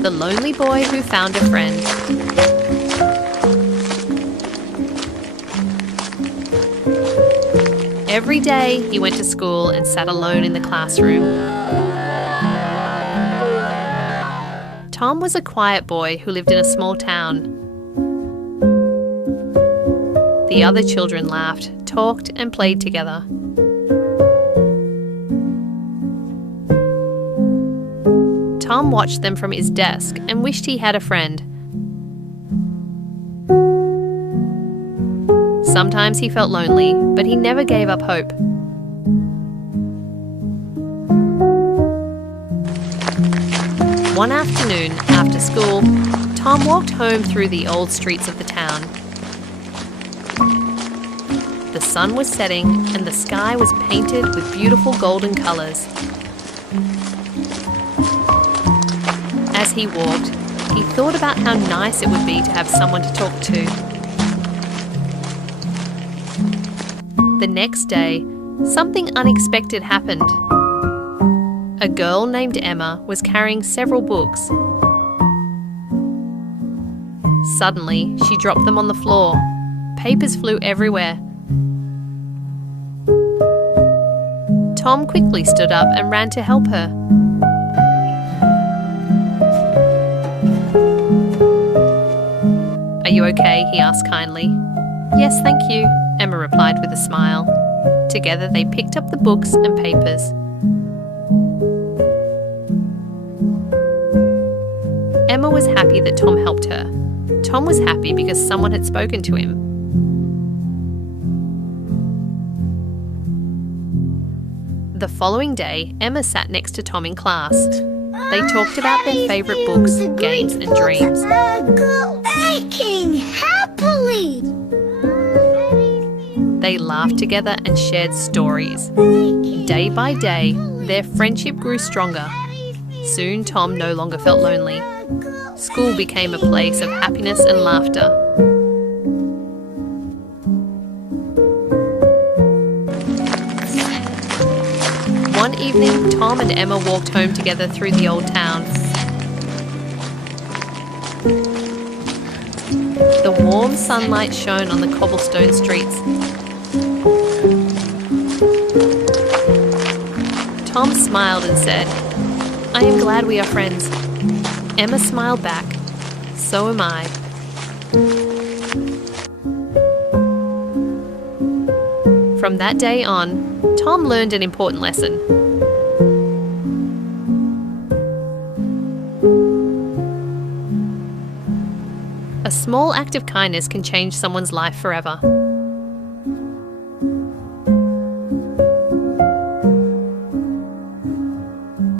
The lonely boy who found a friend. Every day he went to school and sat alone in the classroom. Tom was a quiet boy who lived in a small town. The other children laughed, talked, and played together. Tom watched them from his desk and wished he had a friend. Sometimes he felt lonely, but he never gave up hope. One afternoon, after school, Tom walked home through the old streets of the town. The sun was setting and the sky was painted with beautiful golden colours. As he walked, he thought about how nice it would be to have someone to talk to. The next day, something unexpected happened. A girl named Emma was carrying several books. Suddenly, she dropped them on the floor. Papers flew everywhere. Tom quickly stood up and ran to help her. "Are you okay?" he asked kindly. "Yes, thank you," Emma replied with a smile. Together they picked up the books and papers. Emma was happy that Tom helped her. Tom was happy because someone had spoken to him. The following day, Emma sat next to Tom in class. They talked about their favourite books, games and dreams. Baking happily. They laughed together and shared stories. Day by day, their friendship grew stronger. Soon Tom no longer felt lonely. School became a place of happiness and laughter. One evening, Tom and Emma walked home together through the old town. The warm sunlight shone on the cobblestone streets. Tom smiled and said, "I am glad we are friends." Emma smiled back. "So am I." From that day on, Tom learned an important lesson. A small act of kindness can change someone's life forever.